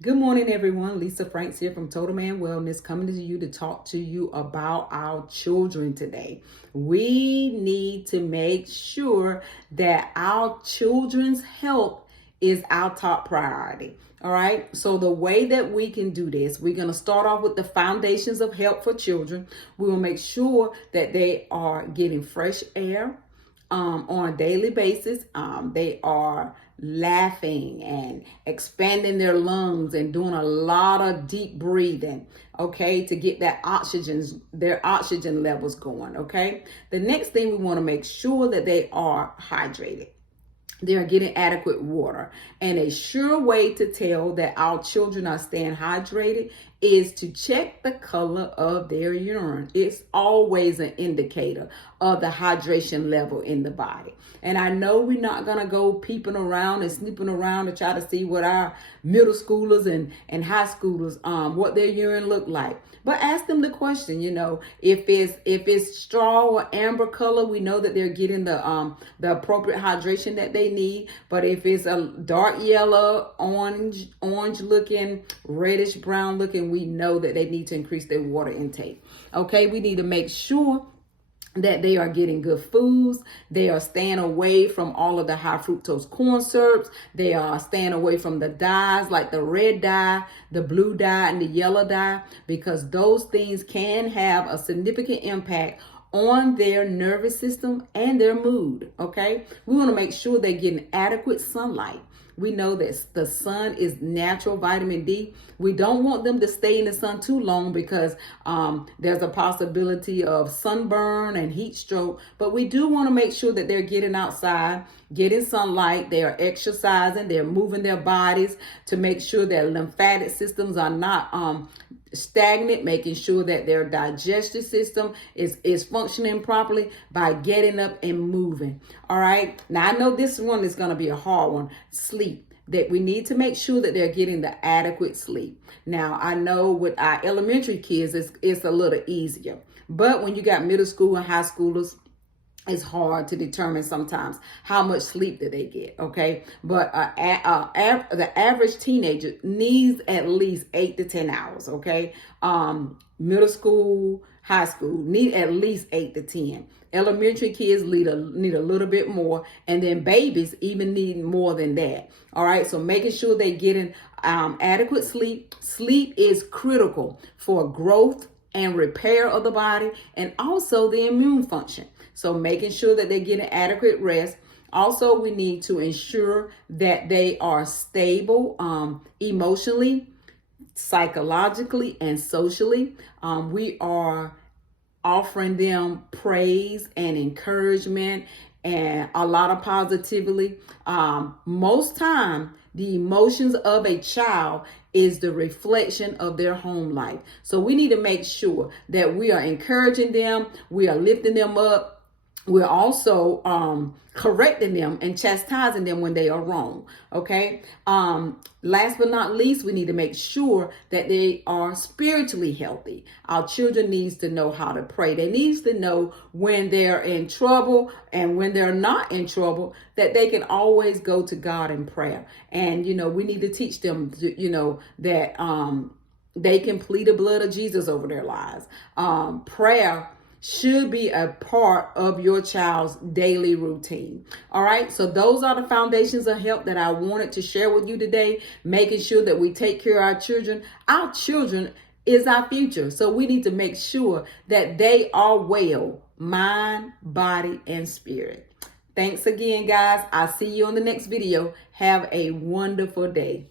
Good morning, everyone. Lisa Franks here from Total Man Wellness, coming to you to talk to you about our children today. We need to make sure that our children's health is our top priority. All right. So the way that we can do this, we're going to start off with the foundations of health for children. We will make sure that they are getting fresh air on a daily basis. They are laughing and expanding their lungs and doing a lot of deep breathing, okay, to get their oxygen levels going, okay. The next thing we want to make sure that they are hydrated. They are getting adequate water. And a sure way to tell that our children are staying hydrated is to check the color of their urine. It's always an indicator of the hydration level in the body. And I know we're not going to go peeping around and snooping around to try to see what our middle schoolers and high schoolers, what their urine look like. But ask them the question, if it's straw or amber color, we know that they're getting the appropriate hydration that they need. But if it's a dark yellow, orange looking, reddish brown looking, we know that they need to increase their water intake. Okay, we need to make sure that they are getting good foods. They are staying away from all of the high fructose corn syrups. They are staying away from the dyes like the red dye, the blue dye, and the yellow dye, because those things can have a significant impact on their nervous system and their mood. Okay, we want to make sure they're getting adequate sunlight. We know that the sun is natural vitamin D. We don't want them to stay in the sun too long because there's a possibility of sunburn and heat stroke. But we do want to make sure that they're getting outside, getting sunlight, they are exercising, they're moving their bodies to make sure their lymphatic systems are not stagnant, making sure that their digestive system is functioning properly by getting up and moving. All right. Now I know this one is going to be a hard one. Sleep. That we need to make sure that they're getting the adequate sleep. Now I know with our elementary kids, it's a little easier, but when you got middle school and high schoolers, it's hard to determine sometimes how much sleep that they get, okay? But the average teenager needs at least 8 to 10 hours, okay? Middle school, high school need at least 8 to 10. Elementary kids need a little bit more, and then babies even need more than that. All right, so making sure they're getting adequate sleep. Sleep is critical for growth and repair of the body, and also the immune function. So making sure that they're getting adequate rest. Also, we need to ensure that they are stable emotionally, psychologically, and socially. We are offering them praise and encouragement and a lot of positivity. Most time, the emotions of a child is the reflection of their home life. So we need to make sure that we are encouraging them, we are lifting them up. We're also correcting them and chastising them when they are wrong. Okay. Last but not least, we need to make sure that they are spiritually healthy. Our children needs to know how to pray. They needs to know when they're in trouble and when they're not in trouble, that they can always go to God in prayer. And, we need to teach them, that they can plead the blood of Jesus over their lives. Prayer should be a part of your child's daily routine. All right. So those are the foundations of health that I wanted to share with you today, making sure that we take care of our children. Our children is our future. So we need to make sure that they are well, mind, body, and spirit. Thanks again, guys. I'll see you on the next video. Have a wonderful day.